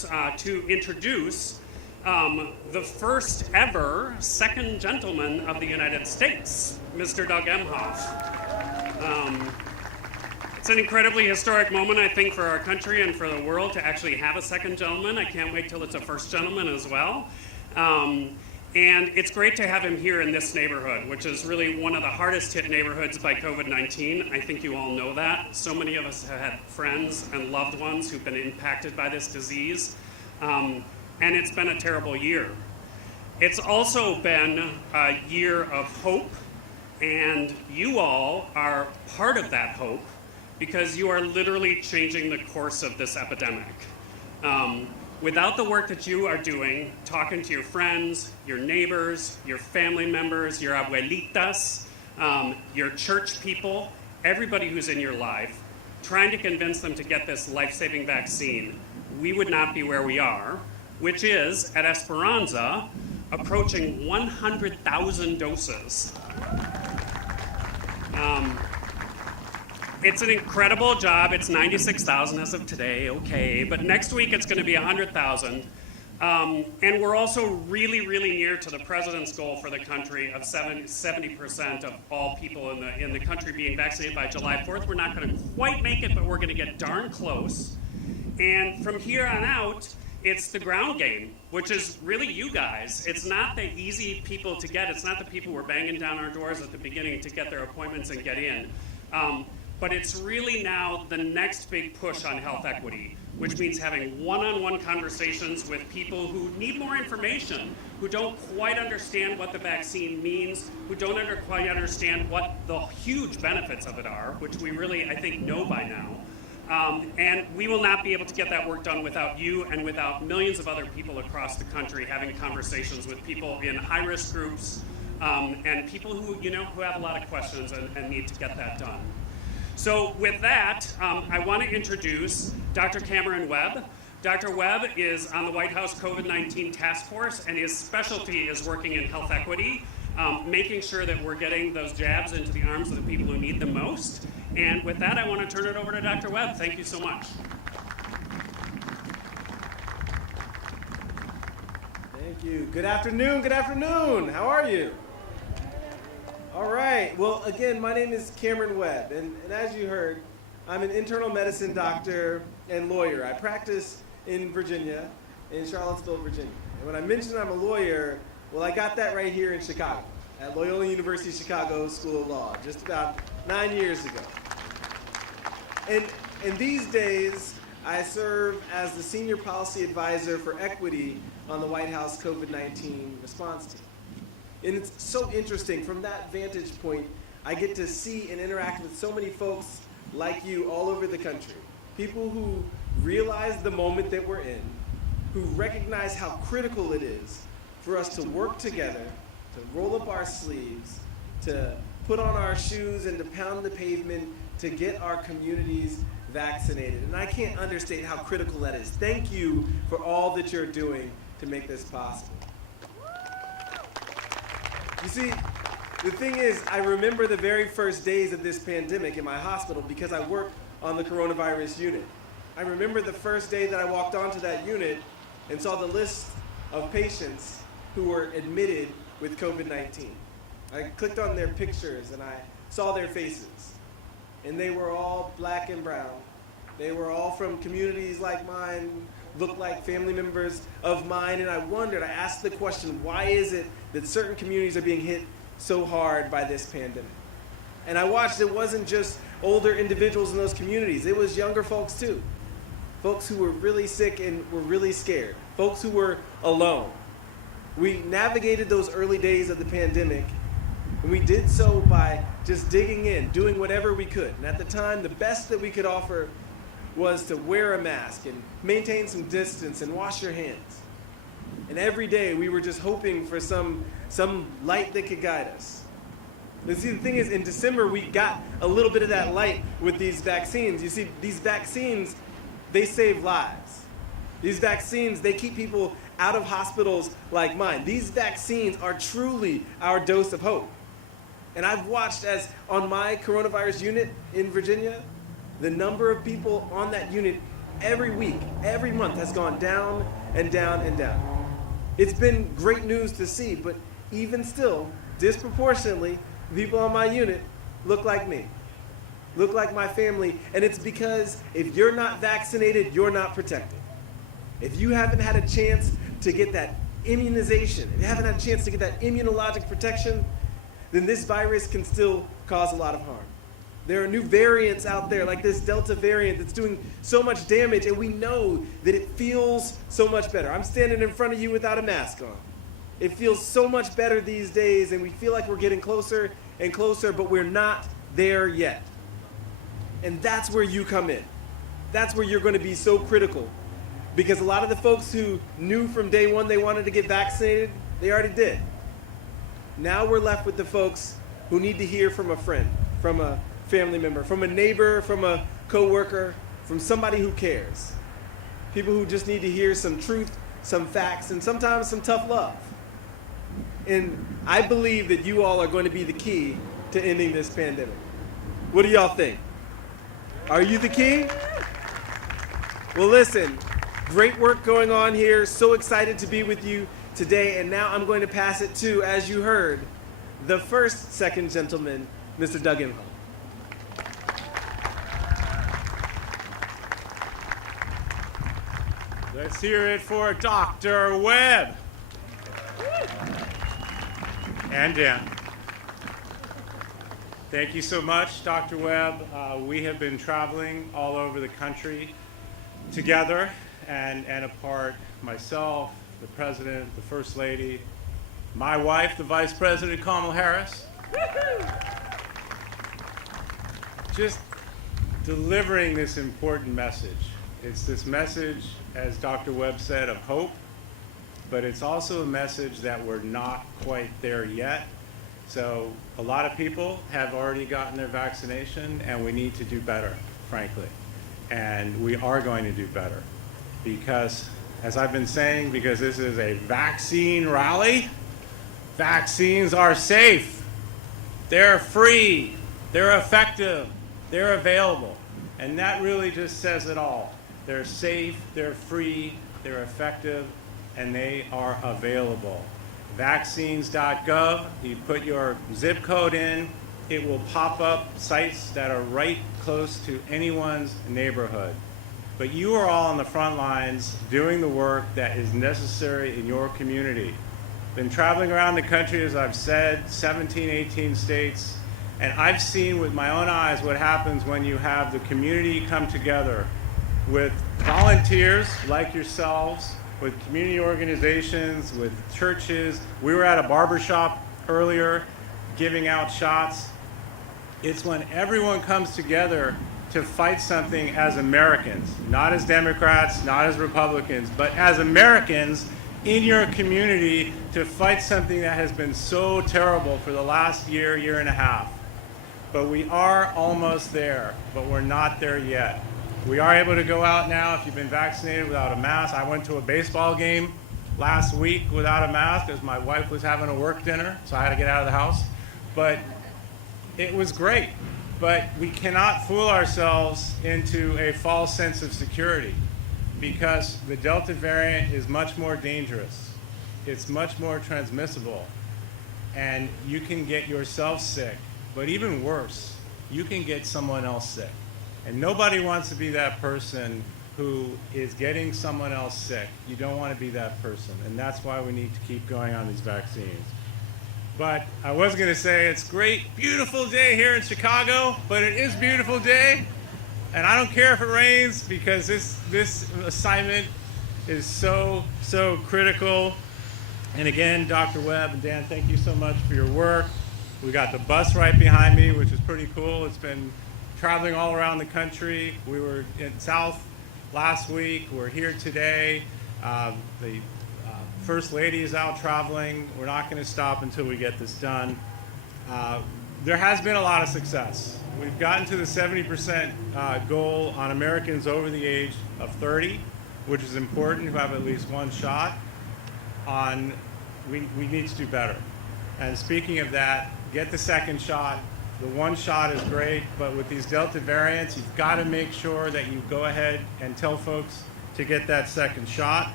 grounds to introduce the first ever second gentleman of the United States, Mr. Doug Emhoff. It's an incredibly historic moment, I think, for our country and for the world to actually have a second gentleman. I can't wait till it's a first gentleman as well. And it's great to have him here in this neighborhood, which is really one of the hardest hit neighborhoods by COVID-19. I think you all know that. So many of us have had friends and loved ones who've been impacted by this disease. And it's been a terrible year. It's also been a year of hope, and you all are part of that hope because you are literally changing the course of this epidemic. Without the work that you are doing, talking to your friends, your neighbors, your family members, your abuelitas, your church people, everybody who's in your life, trying to convince them to get this life-saving vaccine, we would not be where we are, which is, at Esperanza, approaching 100,000 doses. It's an incredible job. It's 96,000 as of today, okay, but next week it's going to be 100,000. And we're also really, really near to the president's goal for the country of 70% of all people in the country being vaccinated by July 4th. We're not going to quite make it, but we're going to get darn close. And from here on out, it's the ground game, which is really you guys. It's not the easy people to get. It's not the people who are banging down our doors at the beginning to get their appointments and get in. But it's really now the next big push on health equity, which means having one-on-one conversations with people who need more information, who don't quite understand what the vaccine means, who don't quite understand what the huge benefits of it are, which we really, I think, know by now. And we will not be able to get that work done without you and without millions of other people across the country having conversations with people in high-risk groups and people who, who have a lot of questions and need to get that done. So with that, I want to introduce Dr. Cameron Webb. Dr. Webb is on the White House COVID-19 task force, and his specialty is working in health equity, making sure that we're getting those jabs into the arms of the people who need them most. And with that, I want to turn it over to Dr. Webb. Thank you so much. Thank you. Good afternoon. Good afternoon. How are you? All right. Well, again, my name is Cameron Webb, and as you heard, I'm an internal medicine doctor and lawyer. I practice in Virginia, in Charlottesville, Virginia. And when I mentioned I'm a lawyer, well, I got that right here in Chicago, at Loyola University Chicago School of Law, just about 9 years ago. And these days, I serve as the Senior Policy Advisor for Equity on the White House COVID-19 response team. And it's so interesting. From that vantage point, I get to see and interact with so many folks like you all over the country. People who realize the moment that we're in, who recognize how critical it is for us to work together, to roll up our sleeves, to put on our shoes and to pound the pavement to get our communities vaccinated. And I can't understate how critical that is. Thank you for all that you're doing to make this possible. You see, the thing is, I remember the very first days of this pandemic in my hospital because I work on the coronavirus unit. I remember the first day that I walked onto that unit and saw the list of patients who were admitted with COVID-19. I clicked on their pictures and I saw their faces. And they were all black and brown. They were all from communities like mine, looked like family members of mine, and I wondered, I asked the question, why is it that certain communities are being hit so hard by this pandemic? And I watched, it wasn't just older individuals in those communities, it was younger folks too. Folks who were really sick and were really scared. Folks who were alone. We navigated those early days of the pandemic, and we did so by just digging in, doing whatever we could. And at the time, the best that we could offer was to wear a mask and maintain some distance and wash your hands. And every day we were just hoping for some light that could guide us. But see, the thing is, in December we got a little bit of that light with these vaccines. You see, these vaccines, they save lives. These vaccines, they keep people out of hospitals like mine. These vaccines are truly our dose of hope. And I've watched as on my coronavirus unit in Virginia, the number of people on that unit every week, every month has gone down and down and down. It's been great news to see, but even still, disproportionately, people on my unit look like me, look like my family, and it's because if you're not vaccinated, you're not protected. If you haven't had a chance to get that immunization, if you haven't had a chance to get that immunologic protection, then this virus can still cause a lot of harm. There are new variants out there, like this Delta variant that's doing so much damage, and we know that it feels so much better. I'm standing in front of you without a mask on. It feels so much better these days, and we feel like we're getting closer and closer, but we're not there yet. And that's where you come in. That's where you're going to be so critical, because a lot of the folks who knew from day one they wanted to get vaccinated, they already did. Now we're left with the folks who need to hear from a friend, from a family member, from a neighbor, from a coworker, from somebody who cares. People who just need to hear some truth, some facts, and sometimes some tough love. And I believe that you all are going to be the key to ending this pandemic. What do y'all think? Are you the key? Well, listen, great work going on here. So excited to be with you today. And now I'm going to pass it to, as you heard, the first second gentleman, Mr. Doug Emhoff. Let's hear it for Dr. Webb. And Dan. Thank you so much, Dr. Webb. We have been traveling all over the country together and apart. Myself, the President, the First Lady, my wife, the Vice President, Kamala Harris. Just delivering this important message. It's this message, as Dr. Webb said, of hope, but it's also a message that we're not quite there yet. So a lot of people have already gotten their vaccination, and we need to do better, frankly. And we are going to do better because, as I've been saying, because this is a vaccine rally, vaccines are safe, they're free, they're effective, they're available. And that really just says it all. They're safe, they're free, they're effective, and they are available. Vaccines.gov, you put your zip code in, it will pop up sites that are right close to anyone's neighborhood. But you are all on the front lines doing the work that is necessary in your community. Been traveling around the country, as I've said, 17, 18 states, and I've seen with my own eyes what happens when you have the community come together with volunteers like yourselves, with community organizations, with churches. We were at a barbershop earlier giving out shots. It's when everyone comes together to fight something as Americans, not as Democrats, not as Republicans, but as Americans in your community to fight something that has been so terrible for the last year, year and a half. But we are almost there, but we're not there yet. We are able to go out now if you've been vaccinated without a mask. I went to a baseball game last week without a mask because my wife was having a work dinner, so I had to get out of the house. But it was great. But we cannot fool ourselves into a false sense of security because the Delta variant is much more dangerous. It's much more transmissible. And you can get yourself sick, but even worse, you can get someone else sick. And nobody wants to be that person who is getting someone else sick. You don't want to be that person. And that's why we need to keep going on these vaccines. But I was going to say it's great, beautiful day here in Chicago, but it is a beautiful day. And I don't care if it rains because this assignment is so critical. And again, Dr. Webb and Dan, thank you so much for your work. We got the bus right behind me, which is pretty cool. It's been traveling all around the country. We were in South last week. We're here today. The First Lady is out traveling. We're not going to stop until we get this done. There has been a lot of success. We've gotten to the 70% goal on Americans over the age of 30, which is important, who have at least one shot. We need to do better. And speaking of that, get the second shot. The one shot is great, but with these Delta variants, you've got to make sure that you go ahead and tell folks to get that second shot.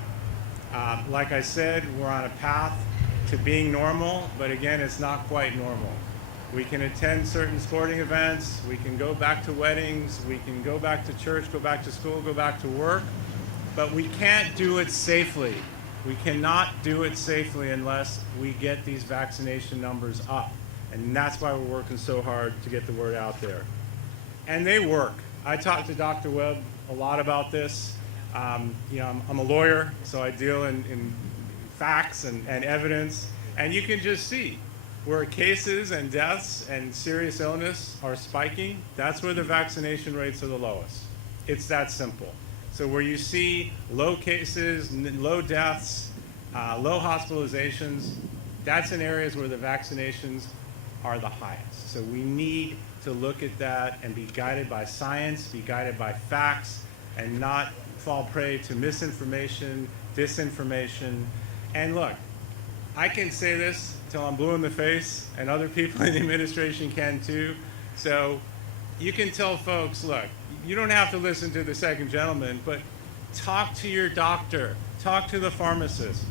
Like I said, we're on a path to being normal, but again, it's not quite normal. We can attend certain sporting events, we can go back to weddings, we can go back to church, go back to school, go back to work, but we can't do it safely. We cannot do it safely unless we get these vaccination numbers up. And that's why we're working so hard to get the word out there. And they work. I talked to Dr. Webb a lot about this. I'm a lawyer, so I deal in facts and evidence. And you can just see where cases and deaths and serious illness are spiking, that's where the vaccination rates are the lowest. It's that simple. So where you see low cases, low deaths, low hospitalizations, that's in areas where the vaccinations are the highest. So we need to look at that and be guided by science, be guided by facts, and not fall prey to misinformation, disinformation. And look, I can say this till I'm blue in the face, and other people in the administration can too. So you can tell folks, look, you don't have to listen to the second gentleman, but talk to your doctor, talk to the pharmacist.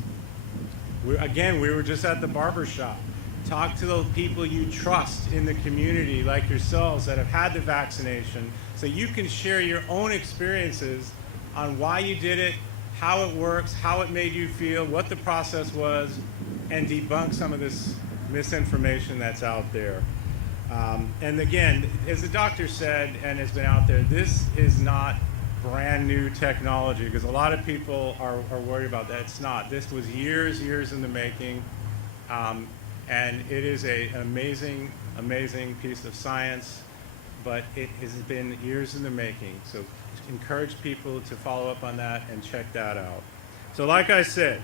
We were just at the barber shop. Talk to those people you trust in the community, like yourselves, that have had the vaccination, so you can share your own experiences on why you did it, how it works, how it made you feel, what the process was, and debunk some of this misinformation that's out there. And again, as the doctor said and has been out there, this is not brand new technology, because a lot of people are worried about that. It's not. This was years in the making. And it is an amazing, amazing piece of science, but it has been years in the making. So encourage people to follow up on that and check that out. So like I said,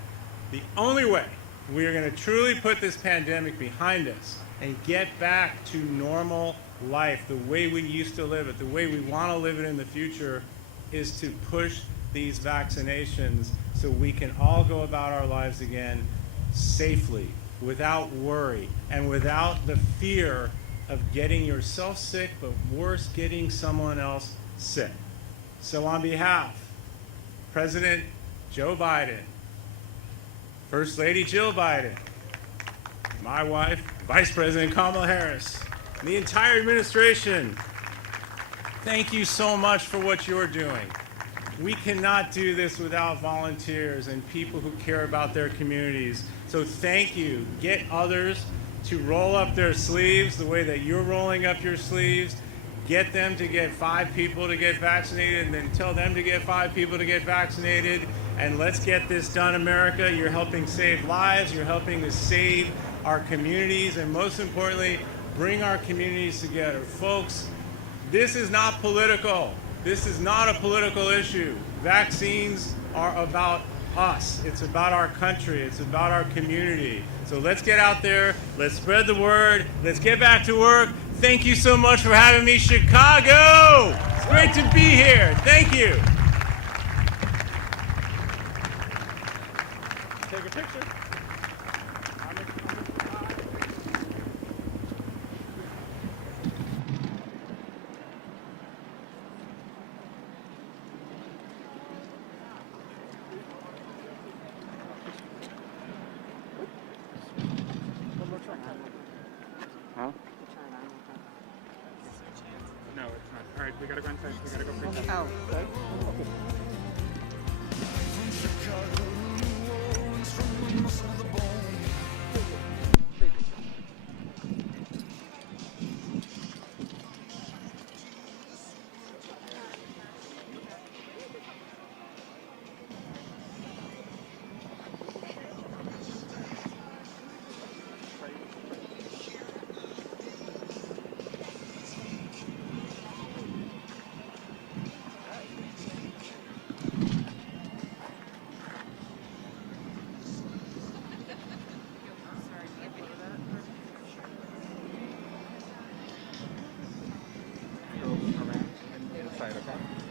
the only way we are going to truly put this pandemic behind us and get back to normal life, the way we used to live it, the way we want to live it in the future, is to push these vaccinations so we can all go about our lives again safely, without worry, and without the fear of getting yourself sick, but worse, getting someone else sick. So on behalf of President Joe Biden, First Lady Jill Biden, my wife, Vice President Kamala Harris, and the entire administration, thank you so much for what you're doing. We cannot do this without volunteers and people who care about their communities. So thank you. Get others to roll up their sleeves the way that you're rolling up your sleeves. Get them to get 5 people to get vaccinated, and then tell them to get 5 people to get vaccinated. And let's get this done, America. You're helping save lives. You're helping to save our communities, and most importantly, bring our communities together. Folks, this is not political. This is not a political issue. Vaccines are about us. It's about our country. It's about our community. So let's get out there. Let's spread the word. Let's get back to work. Thank you so much for having me, Chicago. It's great to be here. Thank you. Take a picture. Huh? No, it's not. All right, we gotta go inside. We gotta go pretend. Oh. Okay. Go around and inside, okay?